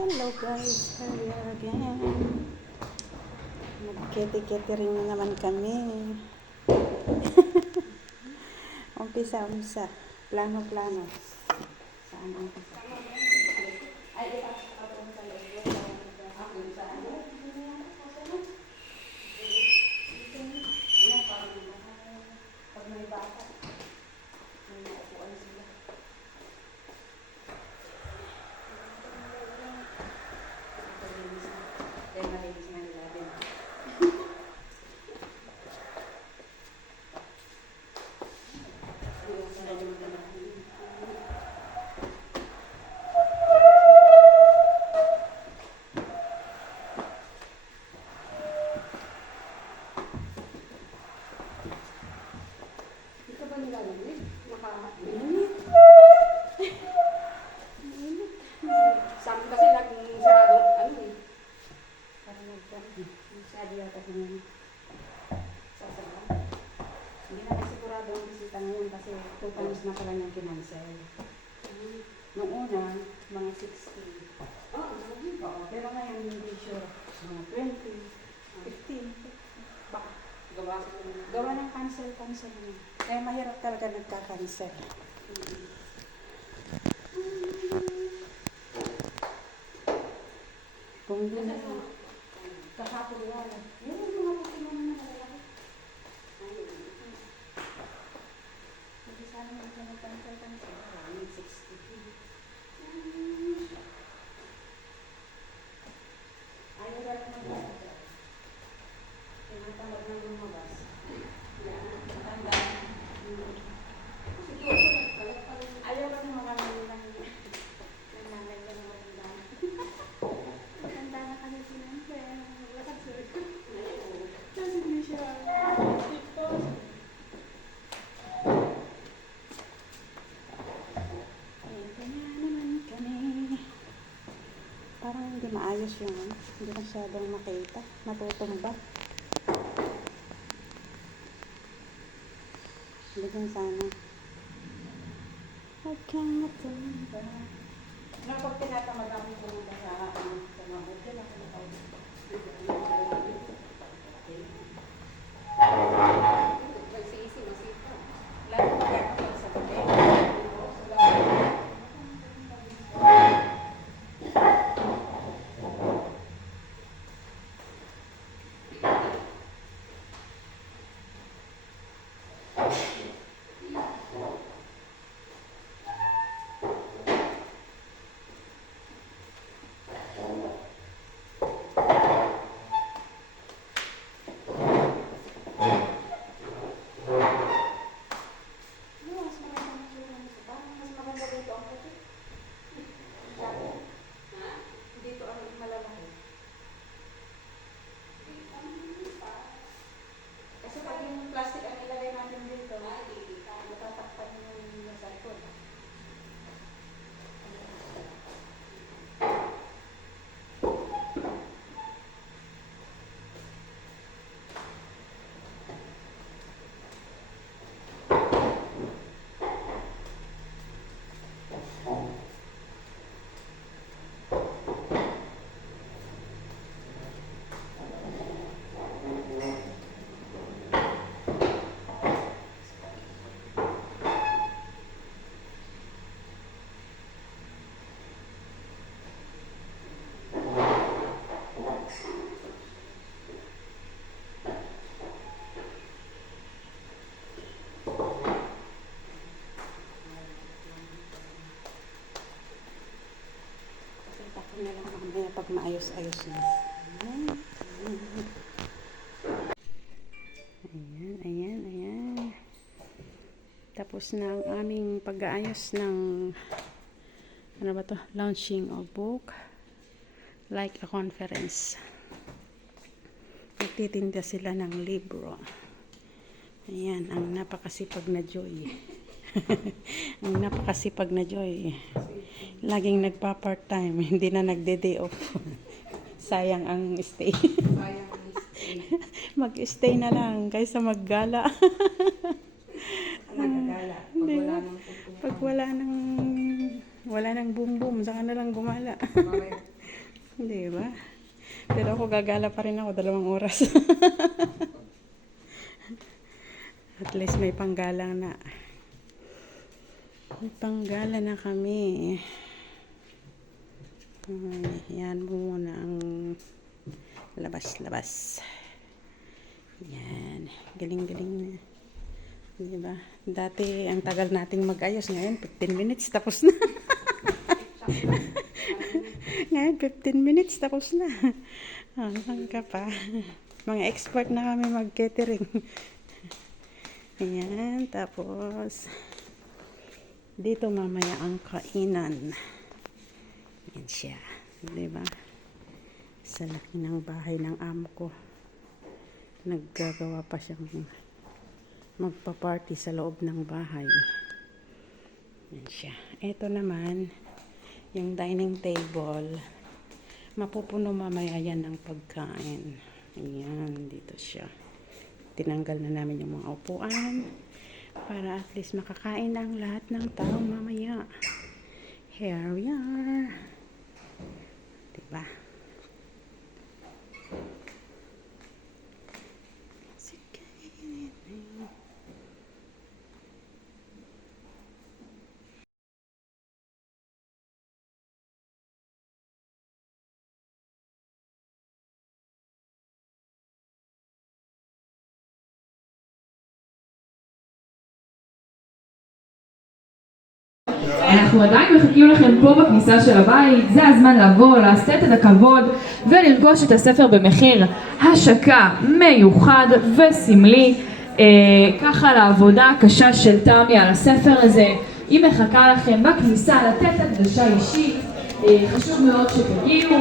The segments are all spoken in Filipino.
Hello guys, here again. Nag-catering na naman kami. Umpisa. Plano. Saan umpisa? Ay, ipapakapon sa loob. Ako sa ano? Pag may bata, may naupuan sila. Dahil malinis na nila din. Ito ba nilalamig? Naka-init. Saan kasi nag-saradong ano eh. Parang nag-sadi yata kami sasabaw. Hindi na kasi sigurado ang bisita ngayon kasi 2 times na pala niyang kinansel. Noong una, mga 60. Oo, pero ngayon hindi sure. Mga 20, 15. Baka gawa ng cancel na. Kaya mahirap talaga nagka-cancel. Kung hindi na kahapon wala. Yun yung mga Pokemon na nalalaki. Hindi sana nagka-cancel. 60. Ayaw dapat mag-cancel. Tinatamad ng lumabas. Matanda. Ayaw kasi makamali lang. Nanay ko na matanda. Matanda na kasi sinanse. Maglakad sila. Kasi hindi siya. Dito. Ayan, kanya naman kami. Parang hindi maayos yung hindi masyadong makita. Natutumba. Bigyan sana. Huwag kang matumba. Kapag tinatamad ako pumunta sa mga hotel, ako nakaulit. Nagsiisi, masita. Lalo na kapag sa gabi. Dito ang malalaki. Kasi pag yung plastic ang ilagay natin dito, matatakpan yung nasa likod. Tapos na lang mamaya pag maayos-ayos na. Ayan. Tapos na ang aming pag-aayos ng ano ba to? Launching of book. Like a conference. Nagtitinda sila ng libro. Ayan, ang napakasipag na Joy. Ang napakasipag na Joy. Laging nagpa-part-time, hindi na nagde-day off. Sayang ang stay. Mag-stay na lang kaysa maggala. Pag wala nang boom boom, saka na lang gumala. Di ba? Pero ako gagala pa rin ako 2 oras. At least may panggala na. May panggala na kami. Yan muna ang labas-labas. Yan. Galing-galing na. Diba? Dati, ang tagal nating mag-ayos. Ngayon, 15 minutes, tapos na. Ngayon, 15 minutes, tapos na. Ang ka pa. Mga expert na kami mag-catering. Ayan, tapos, dito mamaya ang kainan. Yan siya. Diba? Sa laki ng bahay ng amo ko. Naggagawa pa siyang magpa-party sa loob ng bahay. Yan siya. Ito naman, yung dining table. Mapupuno mamaya yan ng pagkain. Ayan, dito siya. Tinanggal na namin yung mga upuan para at least makakain ang lahat ng tao mamaya. Here we are. Diba? Sige. אנחנו עדיין מחכים לכם פה בכניסה של הבית, זה הזמן לבוא, לעשות את הכבוד ולרכוש את הספר במחיר השקה מיוחד וסמלי. ככה לעבודה הקשה של תמי על הספר הזה, היא מחכה לכם בכניסה לתת הקדשה אישית, חשוב מאוד שתגיעו.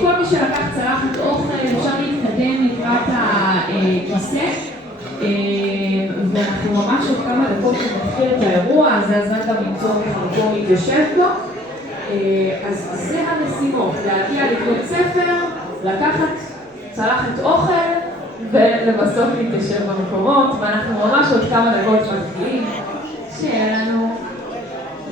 כל מי שלקח צלחת אוכל אפשר להתקדם לקראת הכיסא. ואנחנו ממש עוד כמה דקות נתחיל את האירוע, אז זה הזמן גם למצוא מקום להתיישב בו. אז זה המשימות, להגיע לקנות ספר, לקחת צלחת אוכל ולבסוף להתיישב במקומות, ואנחנו ממש עוד כמה דקות מתחילים. שיהיה לנו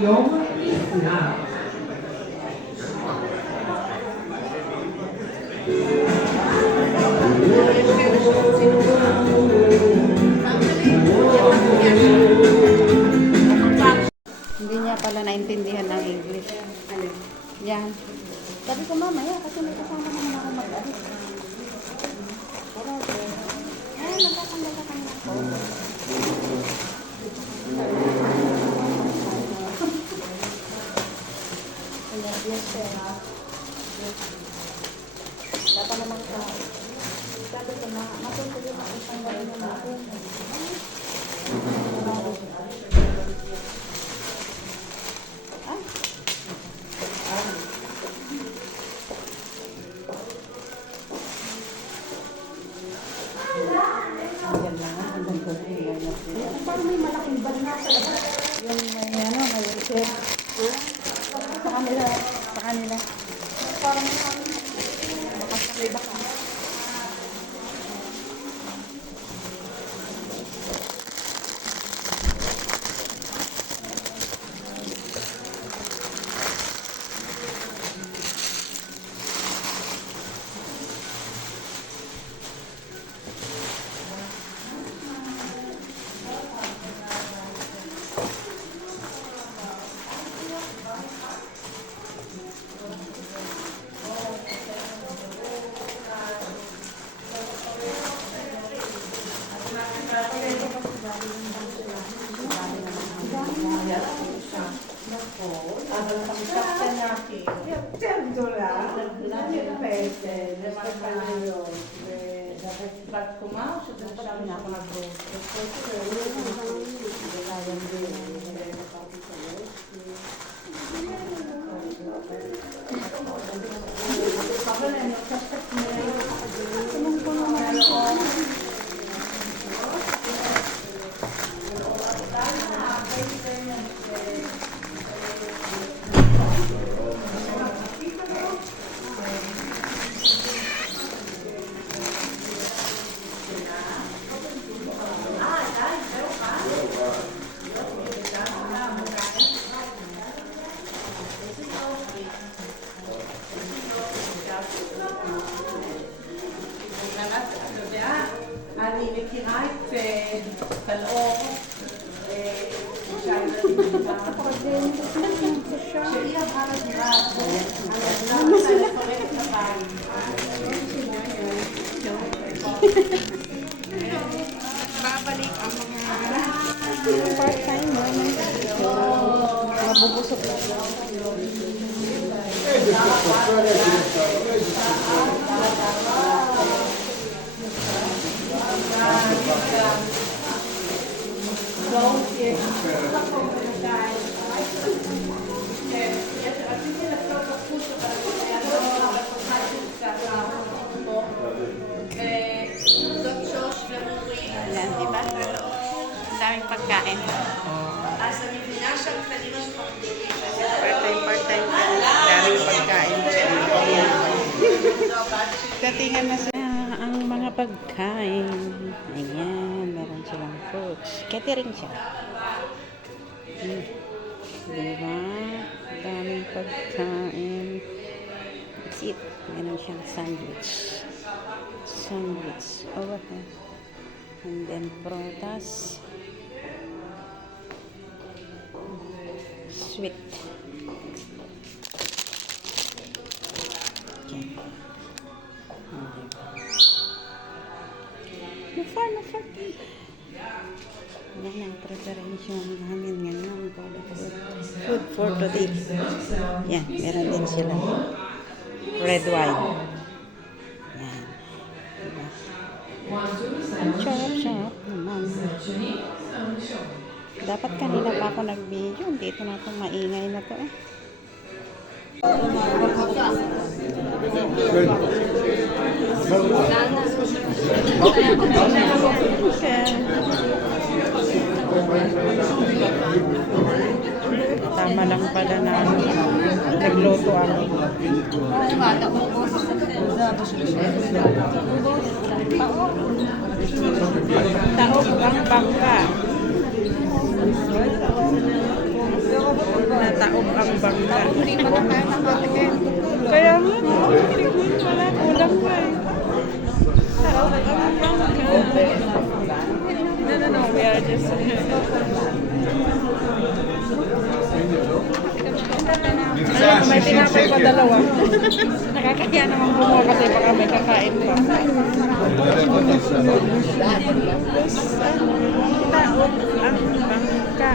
יום נפלא. Hindi niya pala naintindihan ng English. Alin? Yan. Sabi ko mamaya kasi may kasama naman ako mag-alis. Ay, magkakanda ka kanina ko. Wala pa naman ka. Sabi ko na, matutuloy na isang gawin na natin. Parang may malaking bag na sa labas. Yung may ano, may reset. Sa kanila. Sa kanila. Parang baka sakay baka. בתקומה שזה שם אנחנו נגבור. אבל אני רוצה שתקנה אתה יודע, אני מכירה את פלאור, שהיא עברה לדירה הזאת, המדינה רוצה לפרק את הבית. Babalik ang mga part-time mo. Mabubusok na. Yan, di ba? Ang daming pagkain. Part-time ka. Daming pagkain. Katingan na sa ang mga pagkain. Ayan, meron silang fruits. Catering siya. Diba? Daming pagkain. That's it. Meron siyang sandwich. Over here. And then prutas. Sweet. Okay. Mafar. Yan ang preparation namin ngayon. Food for today. Yan, meron din sila. Red wine. Yan. Diba? Ang sarap naman. Dapat kanina pa ako nag-video. Dito na itong maingay na to eh. Tama lang pala na nagluto ako. Taog ang bangka. Nataog ang bangka. Kaya nga, wala kulang pa eh. Taog ang bangka. No, we are just... May tinapay pa dalawa. Nakakaya naman bumuha kasi baka may kakain pa. Taog ang bangka.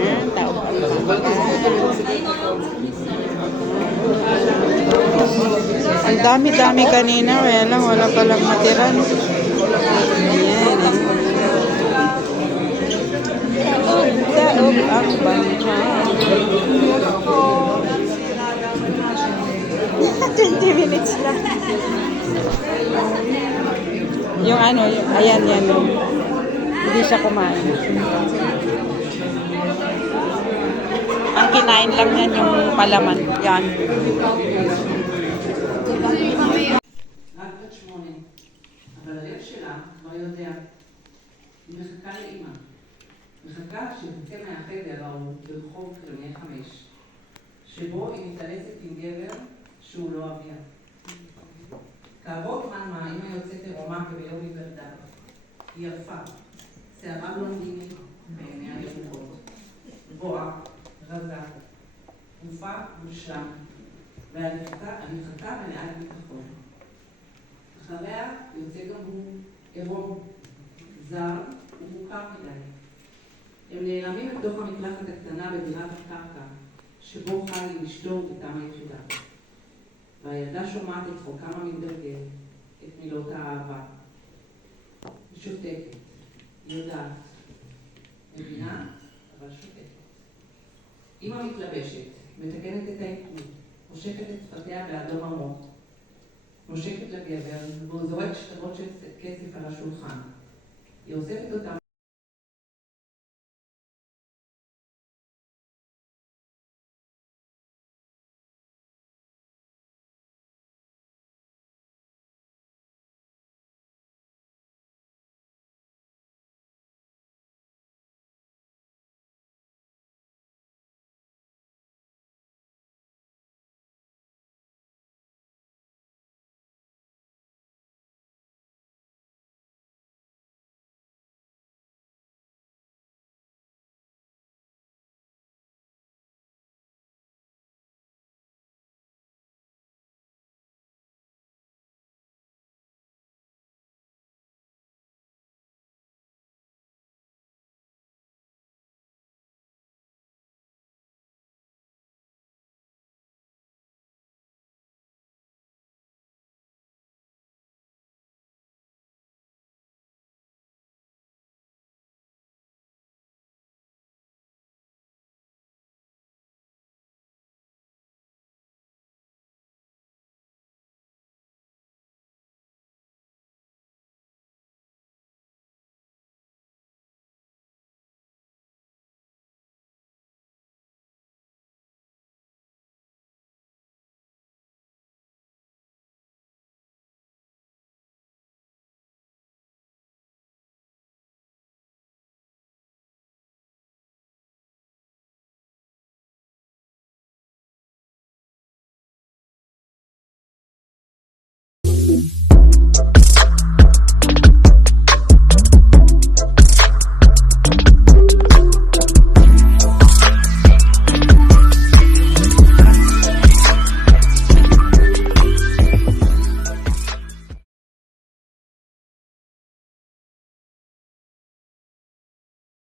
Yan, taog ang bangka. Ang dami-dami kanina, wala palang matiran. Ayan. Taog ang bangka. 20 minutes lang. Yung ano, ayan yan. Hindi siya kumain. Ang kinain lang yan yung palaman. Yan. המנהל שלה כבר יודע. היא מחכה לאמא. מחכה שתצא מהחדר ההוא ברחוב כרמיאל 5, שבו היא מתעלסת עם גבר שהוא לא אביה. כעבור זמן מה, אמא יוצאת עירומה כביום היוולדה. היא יפה, שערה בלונדינית בעיניה ירוקות, גבוהה, רזה, גופה מושלם, והליכתה מלאת ביטחון. אחריה יוצא גם הוא עירום, זר ומוכר מדי. הם נעלמים לתוך המקלחת הקטנה בדירת הקרקע, שבו חי עם אשתו ובתם היחידה. והילדה שומעת את צחוקם המתגלגל, את מילות האהבה. היא שותקת, היא יודעת, מבינה, אבל שותקת. אמא מתלבשת, מתקנת את העיכוב, מושכת את שפתיה באדום עמוק, מושכת לגבר, והוא זורק שטרות של כסף על השולחן. היא אוספת אותם